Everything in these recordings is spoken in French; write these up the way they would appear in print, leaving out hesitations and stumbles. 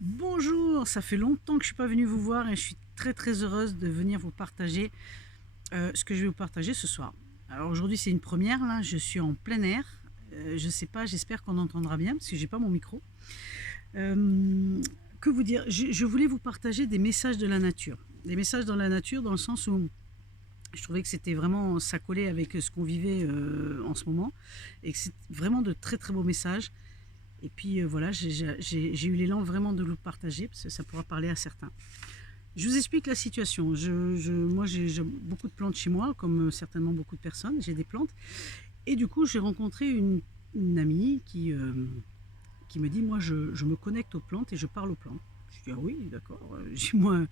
Bonjour, ça fait longtemps que je ne suis pas venue vous voir et je suis très heureuse de venir vous partager ce que je vais vous partager ce soir. Alors aujourd'hui c'est une première, là, je suis en plein air. Je sais pas, j'espère qu'on entendra bien parce que j'ai pas mon micro. Euh, que vous dire, je voulais vous partager des messages de la nature. Des messages dans la nature dans le sens où je trouvais que c'était vraiment, ça collait avec ce qu'on vivait en ce moment et que c'est vraiment de très beaux messages. Et puis voilà, j'ai eu l'élan vraiment de le partager parce que ça pourra parler à certains. Je vous explique la situation. Moi, j'ai beaucoup de plantes chez moi, comme certainement beaucoup de personnes. J'ai des plantes. Et du coup, j'ai rencontré une amie qui me dit, moi, je me connecte aux plantes et je parle aux plantes. Je dis, ah oui, d'accord. Moi,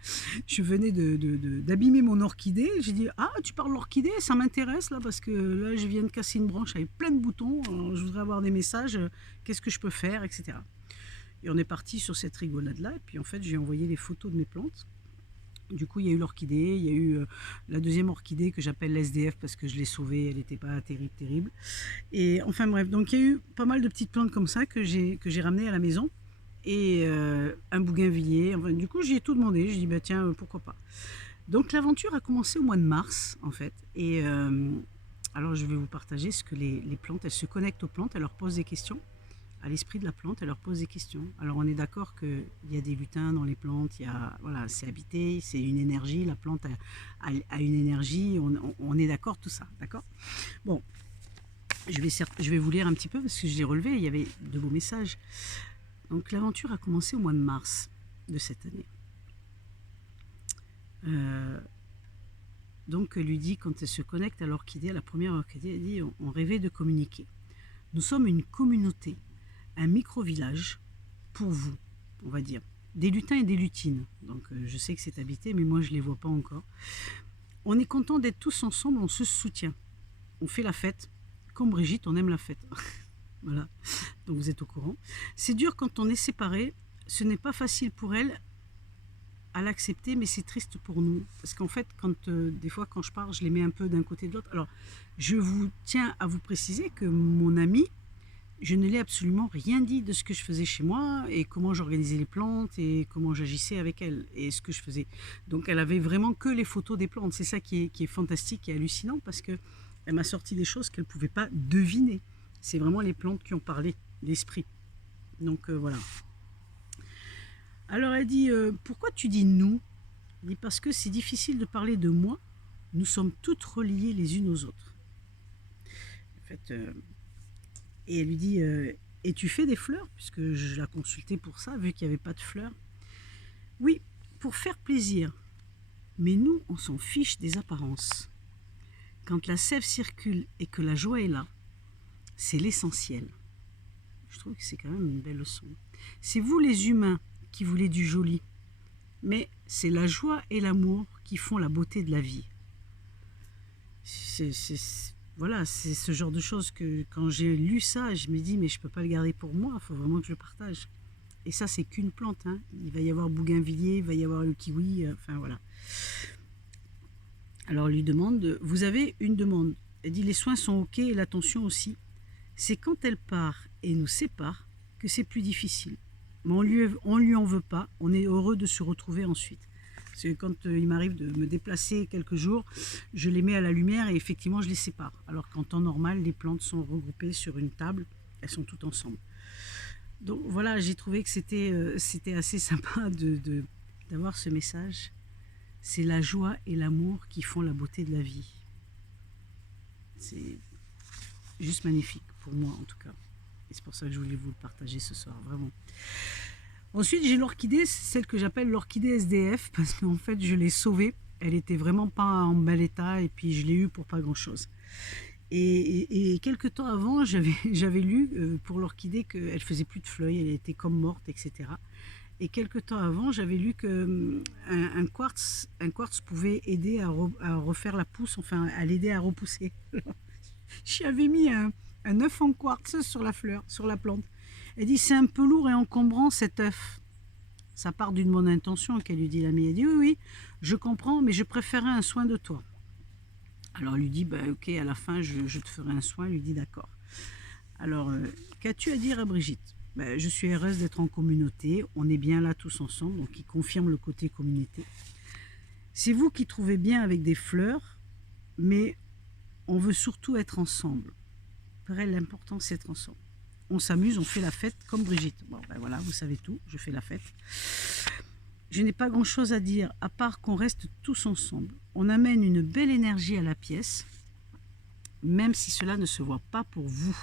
je venais d'abîmer mon orchidée. J'ai dit, ah, tu parles l'orchidée, ça m'intéresse là, parce que là, je viens de casser une branche avec plein de boutons. Alors, je voudrais avoir des messages, qu'est-ce que je peux faire, etc. Et on est parti sur cette rigolade-là. Et puis, en fait, j'ai envoyé les photos de mes plantes. Du coup, il y a eu l'orchidée, il y a eu la deuxième orchidée que j'appelle l'SDF parce que je l'ai sauvée, elle n'était pas terrible. Et enfin bref, donc il y a eu pas mal de petites plantes comme ça que j'ai ramenées à la maison. Et un bougainvillier. Enfin, du coup, j'y ai tout demandé. J'ai dit, bah, tiens, pourquoi pas. Donc l'aventure a commencé au mois de mars, en fait. Et alors, je vais vous partager ce que les plantes, elles se connectent aux plantes, elles leur posent des questions à l'esprit de la plante, elle leur pose des questions. Alors on est d'accord qu'il y a des lutins dans les plantes, il y a, voilà, c'est habité, c'est une énergie, la plante a une énergie, on est d'accord tout ça, d'accord. Bon, je vais vous lire un petit peu parce que je l'ai relevé, il y avait de beaux messages. Donc l'aventure a commencé au mois de mars de cette année. Euh, donc elle lui dit, quand elle se connecte à l'orchidée, à la première orchidée, elle dit, on rêvait de communiquer. Nous sommes une communauté, un micro-village pour vous, on va dire. Des lutins et des lutines. Donc je sais que c'est habité, mais moi je ne les vois pas encore. On est content d'être tous ensemble, on se soutient. On fait la fête. Comme Brigitte, on aime la fête. Voilà, donc vous êtes au courant. C'est dur quand on est séparés. Ce n'est pas facile pour elle à l'accepter, mais c'est triste pour nous. Parce qu'en fait, des fois, quand je parle, je les mets un peu d'un côté de l'autre. Alors, je vous tiens à vous préciser que mon amie, je ne l'ai absolument rien dit de ce que je faisais chez moi et comment j'organisais les plantes et comment j'agissais avec elles et ce que je faisais. Donc elle avait vraiment que les photos des plantes. C'est ça qui est fantastique et hallucinant parce que elle m'a sorti des choses qu'elle ne pouvait pas deviner. C'est vraiment les plantes qui ont parlé, l'esprit. Donc voilà. Alors elle dit, pourquoi tu dis nous? Elle dit, parce que c'est difficile de parler de moi. Nous sommes toutes reliées les unes aux autres. En fait, et elle lui dit, et tu fais des fleurs? Puisque je la consultais pour ça, vu qu'il n'y avait pas de fleurs. Oui, pour faire plaisir. Mais nous, on s'en fiche des apparences. Quand la sève circule et que la joie est là, c'est l'essentiel. Je trouve que c'est quand même une belle leçon. C'est vous les humains qui voulez du joli, mais c'est la joie et l'amour qui font la beauté de la vie. Voilà, c'est ce genre de choses que quand j'ai lu ça, je me dis mais je peux pas le garder pour moi, il faut vraiment que je le partage. Et ça, c'est qu'une plante, hein. Il va y avoir bougainvillier, il va y avoir le kiwi, enfin voilà. Alors, elle lui demande, vous avez une demande. Elle dit, les soins sont ok et l'attention aussi. C'est quand elle part et nous sépare que c'est plus difficile. Mais on lui en veut pas, on est heureux de se retrouver ensuite. Parce que quand il m'arrive de me déplacer quelques jours, je les mets à la lumière et effectivement je les sépare. Alors qu'en temps normal, les plantes sont regroupées sur une table, elles sont toutes ensemble. Donc voilà, j'ai trouvé que c'était assez sympa d'avoir ce message. C'est la joie et l'amour qui font la beauté de la vie. C'est juste magnifique, pour moi en tout cas. Et c'est pour ça que je voulais vous le partager ce soir, vraiment. Ensuite, j'ai l'orchidée, celle que j'appelle l'orchidée SDF, parce qu'en fait, je l'ai sauvée. Elle était vraiment pas en bel état, et puis je l'ai eue pour pas grand-chose. Et quelques temps avant, j'avais lu pour l'orchidée qu'elle faisait plus de feuilles, elle était comme morte, etc. Et quelques temps avant, j'avais lu que un quartz pouvait aider à refaire la pousse, enfin à l'aider à repousser. J'y avais mis un œuf en quartz sur la fleur, sur la plante. Elle dit, c'est un peu lourd et encombrant cet œuf. Ça part d'une bonne intention, qu'elle lui dit l'amie. Elle dit, oui, je comprends, mais je préférais un soin de toi. Alors elle lui dit, bah, ok, à la fin, je te ferai un soin. Elle lui dit, d'accord. Alors, qu'as-tu à dire à Brigitte? Ben, je suis heureuse d'être en communauté, on est bien là tous ensemble, donc il confirme le côté communauté. C'est vous qui trouvez bien avec des fleurs, mais on veut surtout être ensemble. Pour elle, l'important, c'est d'être ensemble. On s'amuse, on fait la fête comme Brigitte. Bon, ben voilà, vous savez tout, je fais la fête. Je n'ai pas grand-chose à dire, à part qu'on reste tous ensemble. On amène une belle énergie à la pièce, même si cela ne se voit pas pour vous.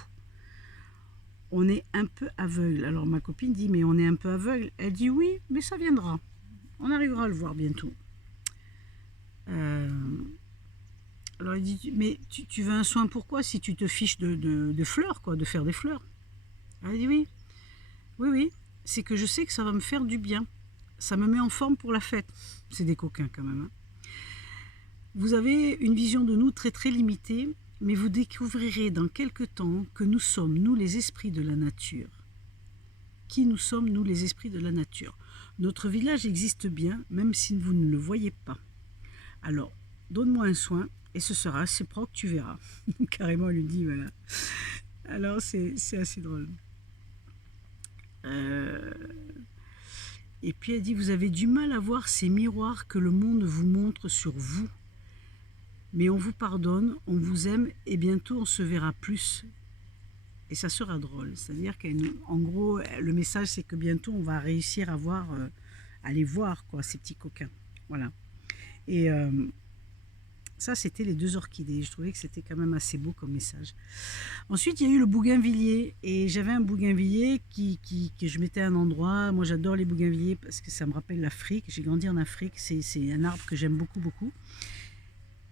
On est un peu aveugle. Alors ma copine dit, mais on est un peu aveugle. Elle dit oui, mais ça viendra. On arrivera à le voir bientôt. Alors elle dit, mais tu veux un soin pourquoi si tu te fiches de fleurs, quoi, de faire des fleurs? Elle dit oui, oui, c'est que je sais que ça va me faire du bien. Ça me met en forme pour la fête. C'est des coquins quand même. Hein. Vous avez une vision de nous très très limitée, mais vous découvrirez dans quelque temps que nous sommes, nous les esprits de la nature. Qui nous sommes, nous les esprits de la nature? Notre village existe bien, même si vous ne le voyez pas. Alors, donne-moi un soin, et ce sera assez propre, tu verras. Carrément, elle lui dit, voilà. Alors, c'est assez drôle. Et puis elle dit, vous avez du mal à voir ces miroirs que le monde vous montre sur vous. Mais on vous pardonne, on vous aime, et bientôt on se verra plus. Et ça sera drôle. C'est-à-dire qu'en gros, le message, c'est que bientôt on va réussir à voir, à les voir, quoi, ces petits coquins. Voilà. Et ça, c'était les 2 orchidées. Je trouvais que c'était quand même assez beau comme message. Ensuite, il y a eu le bougainvillier. Et j'avais un bougainvillier que je mettais à un endroit. Moi, j'adore les bougainvilliers parce que ça me rappelle l'Afrique. J'ai grandi en Afrique. C'est un arbre que j'aime beaucoup, beaucoup.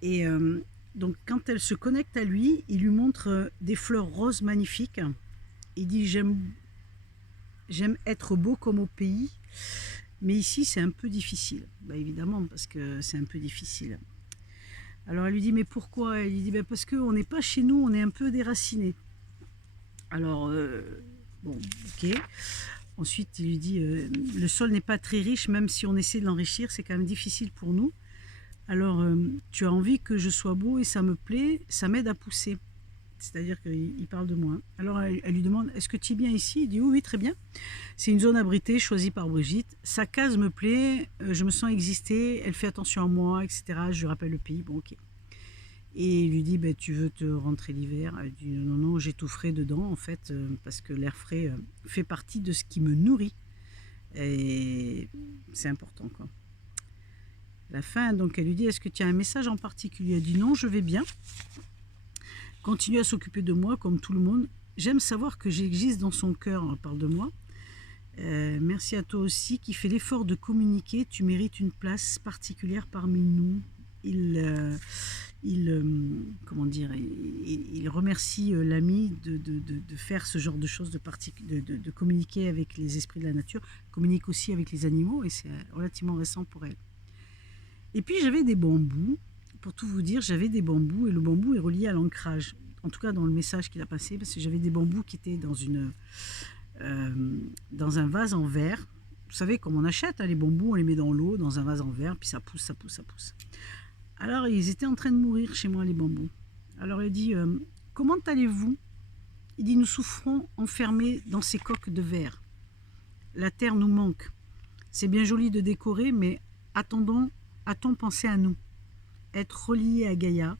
Et donc, quand elle se connecte à lui, il lui montre des fleurs roses magnifiques. Il dit, j'aime être beau comme au pays. Mais ici, c'est un peu difficile. Bah, évidemment, parce que c'est un peu difficile. Alors elle lui dit, mais pourquoi? Elle lui dit, ben parce qu'on n'est pas chez nous, on est un peu déraciné. Alors, bon, ok. Ensuite, il lui dit, le sol n'est pas très riche, même si on essaie de l'enrichir, c'est quand même difficile pour nous. Alors, tu as envie que je sois beau et ça me plaît, ça m'aide à pousser. C'est-à-dire qu'il parle de moi. Alors, elle lui demande, est-ce que tu es bien ici? Il dit, oui, oui, très bien. C'est une zone abritée choisie par Brigitte. Sa case me plaît, je me sens exister, elle fait attention à moi, etc. Je lui rappelle le pays, bon, ok. Et il lui dit, ben, tu veux te rentrer l'hiver? Elle dit, non, non, j'étoufferai dedans, en fait, parce que l'air frais fait partie de ce qui me nourrit. Et c'est important, quoi. À la fin, donc, elle lui dit, est-ce que tu as un message en particulier? Elle dit, non, je vais bien. Continue à s'occuper de moi, comme tout le monde. J'aime savoir que j'existe dans son cœur, on parle de moi. Merci à toi aussi qui fait l'effort de communiquer. Tu mérites une place particulière parmi nous. Comment dire, il remercie l'ami de faire ce genre de choses, de communiquer avec les esprits de la nature, communique aussi avec les animaux, et c'est relativement récent pour elle. Et puis j'avais des bambous, pour tout vous dire, j'avais des bambous, et le bambou est relié à l'ancrage, en tout cas dans le message qu'il a passé, parce que j'avais des bambous qui étaient dans un vase en verre. Vous savez, comme on achète les bambous, on les met dans l'eau, dans un vase en verre, puis ça pousse, ça pousse, ça pousse. Alors, ils étaient en train de mourir chez moi, les bambous. Alors, il dit, comment allez-vous? Il dit, nous souffrons enfermés dans ces coques de verre. La terre nous manque. C'est bien joli de décorer, mais a-t-on pensé à nous? Être relié à Gaïa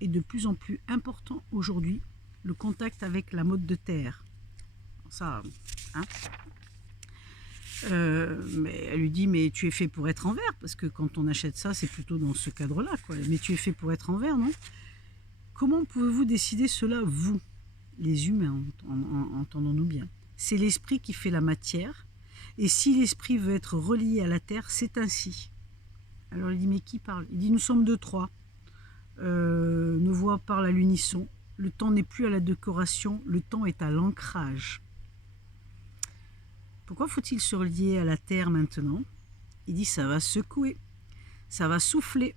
est de plus en plus important aujourd'hui, le contact avec la mode de terre. Ça, hein? Mais elle lui dit, mais tu es fait pour être en verre, parce que quand on achète ça, c'est plutôt dans ce cadre-là, quoi. Mais tu es fait pour être en verre, non? Comment pouvez-vous décider cela, vous, les humains, entendons-nous bien? C'est l'esprit qui fait la matière, et si l'esprit veut être relié à la terre, c'est ainsi. Alors il dit, mais qui parle? Il dit, nous sommes 2-3. Nos voix parlent à l'unisson. Le temps n'est plus à la décoration, le temps est à l'ancrage. Pourquoi faut-il se relier à la terre maintenant? Il dit, ça va secouer, ça va souffler.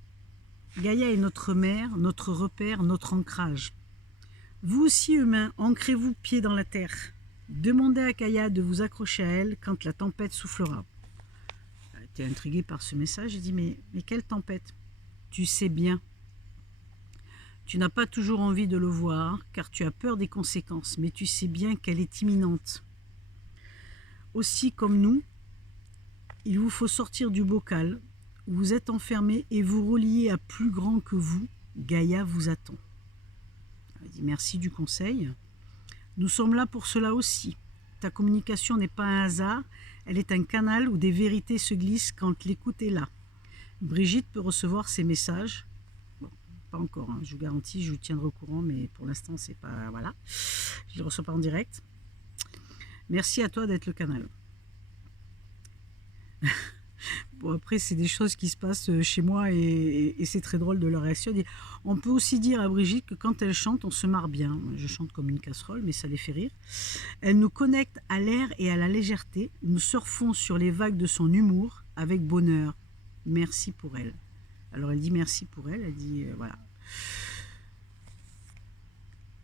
Gaïa est notre mère, notre repère, notre ancrage. Vous aussi, humains, ancrez-vous pied dans la terre. Demandez à Gaïa de vous accrocher à elle quand la tempête soufflera. Elle était intriguée par ce message. Il dit, mais quelle tempête? Tu sais bien. Tu n'as pas toujours envie de le voir, car tu as peur des conséquences, mais tu sais bien qu'elle est imminente. aussi comme nous, il vous faut sortir du bocal où vous êtes enfermé et vous relier à plus grand que vous. Gaïa vous attend. Elle dit merci du conseil. Nous sommes là pour cela aussi. Ta communication n'est pas un hasard, elle est un canal où des vérités se glissent quand l'écoute est là. Brigitte peut recevoir ces messages. Bon, pas encore, hein, je vous garantis, je vous tiendrai au courant, mais pour l'instant, c'est pas. Voilà. Je ne les reçois pas en direct. Merci à toi d'être le canal. Bon, après, c'est des choses qui se passent chez moi et c'est très drôle de leur réaction. On peut aussi dire à Brigitte que quand elle chante, on se marre bien. Je chante comme une casserole, mais ça les fait rire. Elle nous connecte à l'air et à la légèreté. Nous surfons sur les vagues de son humour avec bonheur. Merci pour elle. Alors elle dit merci pour elle. Elle dit voilà.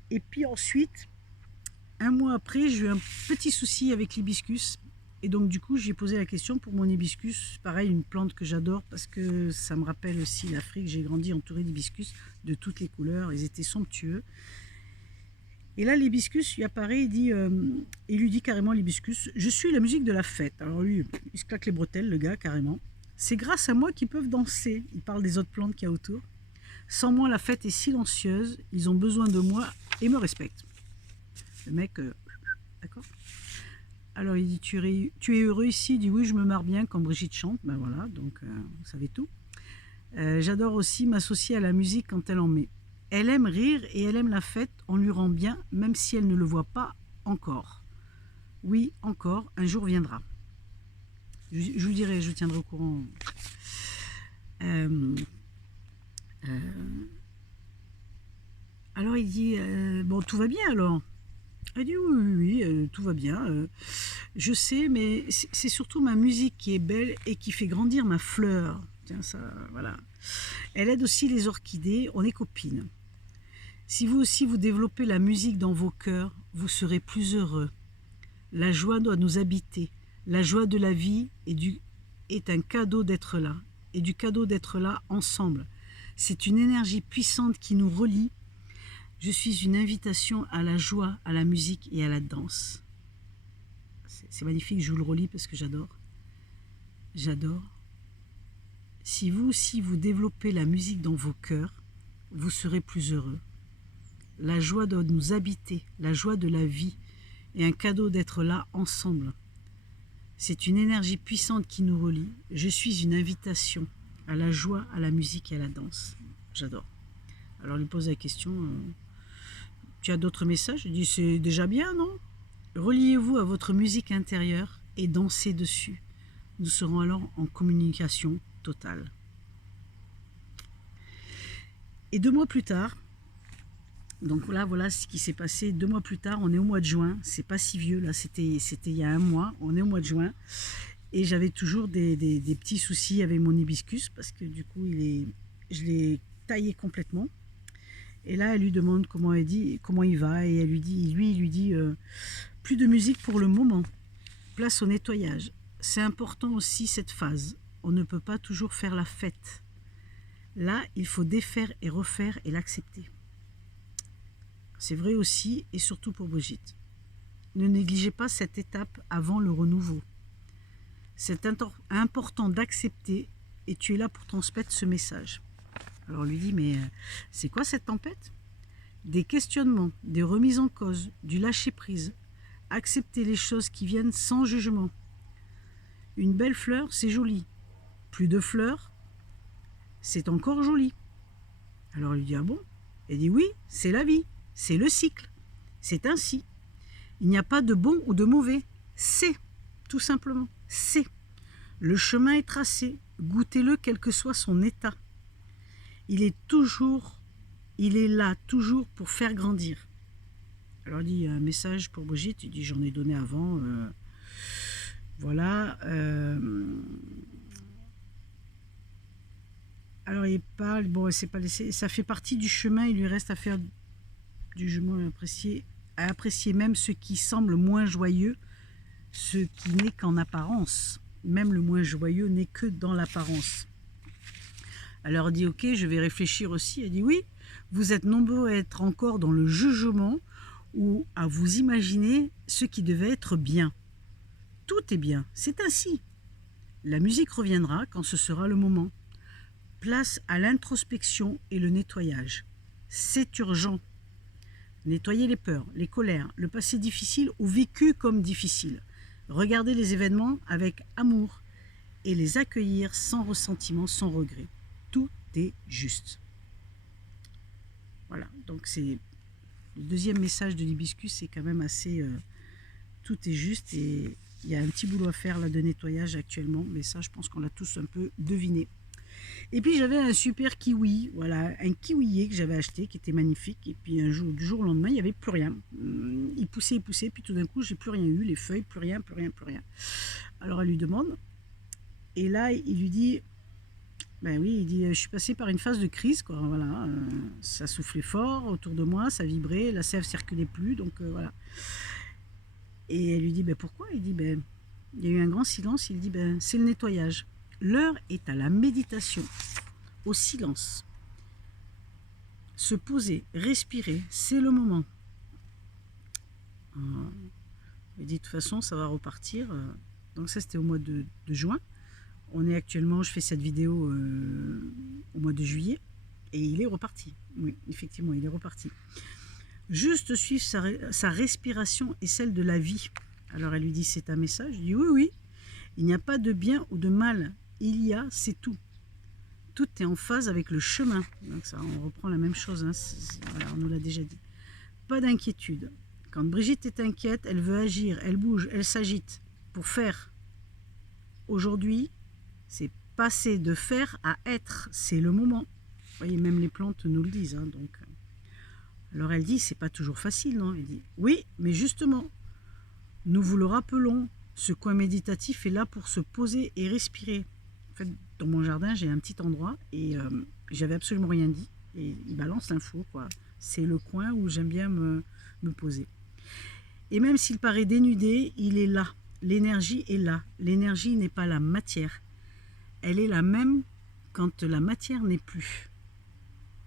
Et puis ensuite, un mois après, j'ai eu un petit souci avec l'hibiscus. Et donc du coup, j'ai posé la question pour mon hibiscus. Pareil, une plante que j'adore parce que ça me rappelle aussi l'Afrique. J'ai grandi entouré d'hibiscus de toutes les couleurs. Ils étaient somptueux. Et là, l'hibiscus, il apparaît, il lui dit carrément l'hibiscus, je suis la musique de la fête. Alors lui, il se claque les bretelles, le gars, carrément. C'est grâce à moi qu'ils peuvent danser. Il parle des autres plantes qu'il y a autour. Sans moi, la fête est silencieuse. Ils ont besoin de moi et me respectent. Le mec, d'accord. Alors il dit, tu es heureux ici? Il dit, oui, je me marre bien quand Brigitte chante. Ben voilà, donc vous savez tout. J'adore aussi m'associer à la musique quand elle en met. Elle aime rire et elle aime la fête, on lui rend bien, même si elle ne le voit pas encore. Oui, encore, un jour viendra. Je vous dirai, je vous tiendrai au courant. Alors il dit, bon, tout va bien alors? Elle dit oui, tout va bien. Je sais, mais c'est surtout ma musique qui est belle et qui fait grandir ma fleur. Tiens, ça, voilà. Elle aide aussi les orchidées, on est copines. Si vous aussi vous développez la musique dans vos cœurs, vous serez plus heureux. La joie doit nous habiter. La joie de la vie est un cadeau d'être là. Et du cadeau d'être là ensemble. C'est une énergie puissante qui nous relie. Je suis une invitation à la joie, à la musique et à la danse. C'est magnifique, je vous le relis parce que j'adore. J'adore. Si vous aussi vous développez la musique dans vos cœurs, vous serez plus heureux. La joie doit nous habiter, la joie de la vie et un cadeau d'être là ensemble. C'est une énergie puissante qui nous relie. Je suis une invitation à la joie, à la musique et à la danse. J'adore. Alors, il lui pose la question, tu as d'autres messages? Je dis, c'est déjà bien, non? Reliez-vous à votre musique intérieure et dansez dessus. Nous serons alors en communication totale. Et 2 mois plus tard, donc là, voilà ce qui s'est passé. 2 mois plus tard, on est au mois de juin. C'est pas si vieux, là, c'était il y a 1 mois. On est au mois de juin. Et j'avais toujours des petits soucis avec mon hibiscus parce que du coup, je l'ai taillé complètement. Et là, elle lui demande comment il va. Et il lui dit plus de musique pour le moment. Place au nettoyage. C'est important aussi cette phase. On ne peut pas toujours faire la fête. Là, il faut défaire et refaire et l'accepter. C'est vrai aussi et surtout pour Brigitte. Ne négligez pas cette étape avant le renouveau. C'est important d'accepter et tu es là pour transmettre ce message. Alors on lui dit, mais c'est quoi cette tempête? Des questionnements, des remises en cause, du lâcher-prise. Accepter les choses qui viennent sans jugement. Une belle fleur, c'est joli. Plus de fleurs, c'est encore joli. Alors on lui dit, ah bon? Elle dit, oui, c'est la vie, c'est le cycle. C'est ainsi. Il n'y a pas de bon ou de mauvais. C'est, tout simplement, c'est. Le chemin est tracé. Goûtez-le quel que soit son état. Il est là, toujours pour faire grandir. Alors il dit un message pour Brigitte, il dit j'en ai donné avant, voilà. Alors il parle, bon c'est pas laissé, ça fait partie du chemin, il lui reste à faire du chemin à apprécier même ce qui semble moins joyeux, ce qui n'est qu'en apparence. Même le moins joyeux n'est que dans l'apparence. Alors elle dit ok, je vais réfléchir aussi. Elle dit oui, vous êtes nombreux à être encore dans le jugement ou à vous imaginer ce qui devait être bien. Tout est bien, c'est ainsi. La musique reviendra quand ce sera le moment. Place à l'introspection et le nettoyage. C'est urgent. Nettoyer les peurs, les colères, le passé difficile ou vécu comme difficile. Regarder les événements avec amour et les accueillir sans ressentiment, sans regret. Tout est juste. Voilà, donc c'est le deuxième message de l'hibiscus, c'est quand même assez... tout est juste et il y a un petit boulot à faire là de nettoyage actuellement, mais ça je pense qu'on l'a tous un peu deviné. Et puis j'avais un super kiwi, voilà, un kiwier que j'avais acheté qui était magnifique. Et puis du jour au lendemain, il n'y avait plus rien. Il poussait, puis tout d'un coup, j'ai plus rien eu, les feuilles, plus rien. Alors elle lui demande, et là il lui dit, ben oui, il dit, je suis passé par une phase de crise, quoi, voilà, ça soufflait fort autour de moi, ça vibrait, la sève circulait plus, donc voilà. Et elle lui dit, ben pourquoi? Il dit, ben il y a eu un grand silence, il dit, ben c'est le nettoyage. L'heure est à la méditation, au silence. Se poser, respirer, c'est le moment. Il dit de toute façon, ça va repartir. Donc ça, c'était au mois de juin. On est actuellement, je fais cette vidéo au mois de juillet. Et il est reparti. Oui, effectivement, il est reparti. Juste suivre sa respiration et celle de la vie. Alors elle lui dit, c'est un message. Il dit, oui, oui. Il n'y a pas de bien ou de mal. Il y a, c'est tout. Tout est en phase avec le chemin. Donc ça, on reprend la même chose. Hein. Voilà, on nous l'a déjà dit. Pas d'inquiétude. Quand Brigitte est inquiète, elle veut agir, elle bouge, elle s'agite pour faire. Aujourd'hui, c'est passer de faire à être. C'est le moment. Vous voyez, même les plantes nous le disent. Hein, donc. Alors elle dit, c'est pas toujours facile, non? Elle dit, oui, mais justement, nous vous le rappelons, ce coin méditatif est là pour se poser et respirer. En fait, dans mon jardin, j'ai un petit endroit et j'avais absolument rien dit. Et il balance l'info, quoi. C'est le coin où j'aime bien me poser. Et même s'il paraît dénudé, il est là. L'énergie est là. L'énergie n'est pas la matière. Elle est la même quand la matière n'est plus.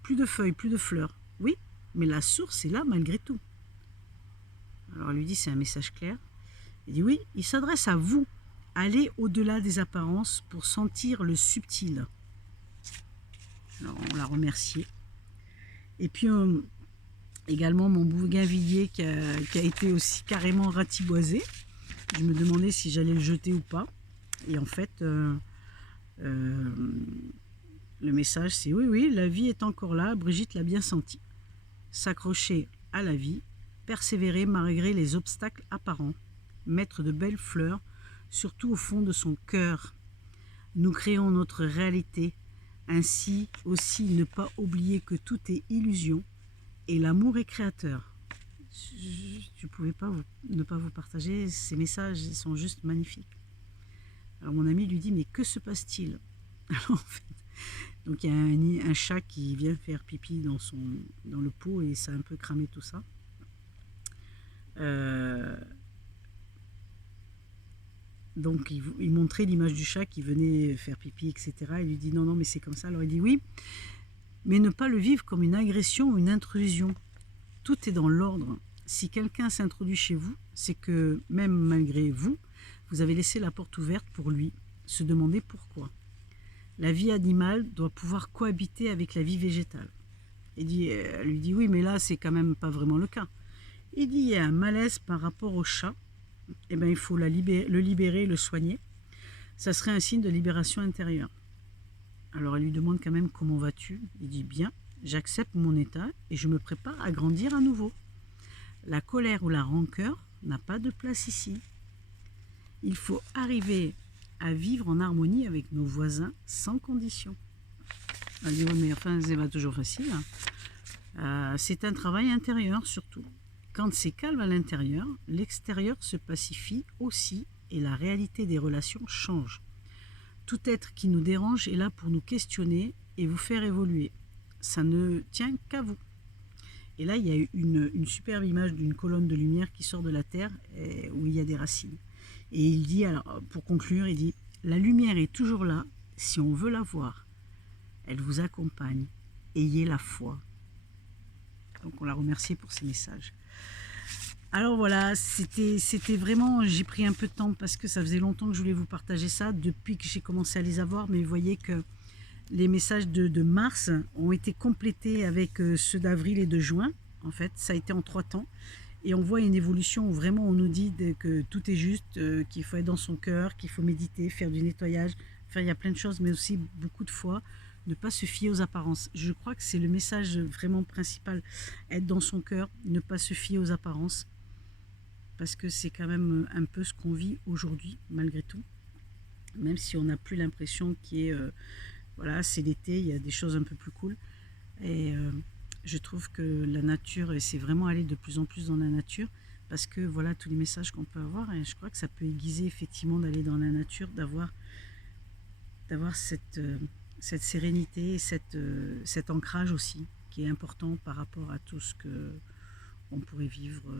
Plus de feuilles, plus de fleurs. Oui, mais la source est là malgré tout. Alors elle lui dit, c'est un message clair. Il dit oui, il s'adresse à vous. Allez au-delà des apparences pour sentir le subtil. Alors on l'a remercié. Et puis également mon bougainvillier qui a été aussi carrément ratiboisé. Je me demandais si j'allais le jeter ou pas. Et en fait, le message c'est oui, oui, la vie est encore là, Brigitte l'a bien senti. S'accrocher à la vie, persévérer malgré les obstacles apparents, mettre de belles fleurs, surtout au fond de son cœur. Nous créons notre réalité, ainsi aussi ne pas oublier que tout est illusion et l'amour est créateur. Je ne pouvais pas ne pas vous partager ces messages, ils sont juste magnifiques. Alors mon ami lui dit, mais que se passe-t-il? Alors en fait, donc il y a un chat qui vient faire pipi dans le pot et ça a un peu cramé tout ça. Donc il montrait l'image du chat qui venait faire pipi, etc. Il lui dit non, non, mais c'est comme ça. Alors il dit oui, mais ne pas le vivre comme une agression ou une intrusion. Tout est dans l'ordre. Si quelqu'un s'introduit chez vous, c'est que même malgré vous, vous avez laissé la porte ouverte pour lui. Se demander pourquoi. La vie animale doit pouvoir cohabiter avec la vie végétale. Elle lui dit oui, mais là c'est quand même pas vraiment le cas. Il dit il y a un malaise par rapport au chat. Eh bien, il faut le libérer, le soigner. Ça serait un signe de libération intérieure. Alors elle lui demande quand même comment vas-tu? Il dit bien, j'accepte mon état et je me prépare à grandir à nouveau. La colère ou la rancœur n'a pas de place ici. Il faut arriver à vivre en harmonie avec nos voisins sans condition. Elle dit mais enfin c'est pas toujours facile. C'est un travail intérieur surtout. Quand c'est calme à l'intérieur, l'extérieur se pacifie aussi et la réalité des relations change. Tout être qui nous dérange est là pour nous questionner et vous faire évoluer. Ça ne tient qu'à vous. Et là, il y a une superbe image d'une colonne de lumière qui sort de la terre où il y a des racines. Et il dit, alors pour conclure, il dit « La lumière est toujours là si on veut la voir. Elle vous accompagne. Ayez la foi. » Donc on l'a remercié pour ces messages. Alors voilà, c'était vraiment, j'ai pris un peu de temps parce que ça faisait longtemps que je voulais vous partager ça depuis que j'ai commencé à les avoir, mais vous voyez que les messages de mars ont été complétés avec ceux d'avril et de juin. En fait, ça a été en 3 temps. Et on voit une évolution où vraiment on nous dit que tout est juste, qu'il faut être dans son cœur, qu'il faut méditer, faire du nettoyage, faire il y a plein de choses, mais aussi beaucoup de fois ne pas se fier aux apparences. Je crois que c'est le message vraiment principal, être dans son cœur, ne pas se fier aux apparences, parce que c'est quand même un peu ce qu'on vit aujourd'hui, malgré tout, même si on n'a plus l'impression qu'il y ait, voilà, c'est l'été, il y a des choses un peu plus cool. Et je trouve que la nature, et c'est vraiment aller de plus en plus dans la nature, parce que voilà tous les messages qu'on peut avoir, et je crois que ça peut aiguiser effectivement d'aller dans la nature, d'avoir cette sérénité et cet ancrage aussi, qui est important par rapport à tout ce que on pourrait vivre,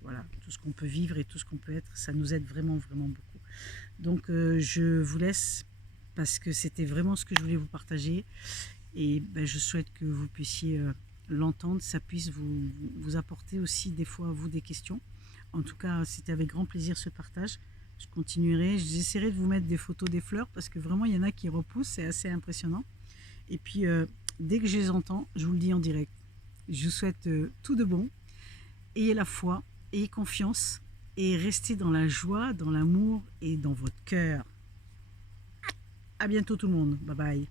voilà, tout ce qu'on peut vivre et tout ce qu'on peut être, ça nous aide vraiment, vraiment beaucoup. Donc je vous laisse parce que c'était vraiment ce que je voulais vous partager. Et ben, je souhaite que vous puissiez l'entendre, ça puisse vous apporter aussi des fois à vous des questions. En tout cas, c'était avec grand plaisir ce partage. Je continuerai, j'essaierai de vous mettre des photos des fleurs parce que vraiment il y en a qui repoussent, c'est assez impressionnant. Et puis dès que je les entends, je vous le dis en direct. Je vous souhaite tout de bon, ayez la foi, ayez confiance et restez dans la joie, dans l'amour et dans votre cœur. À bientôt tout le monde, bye bye.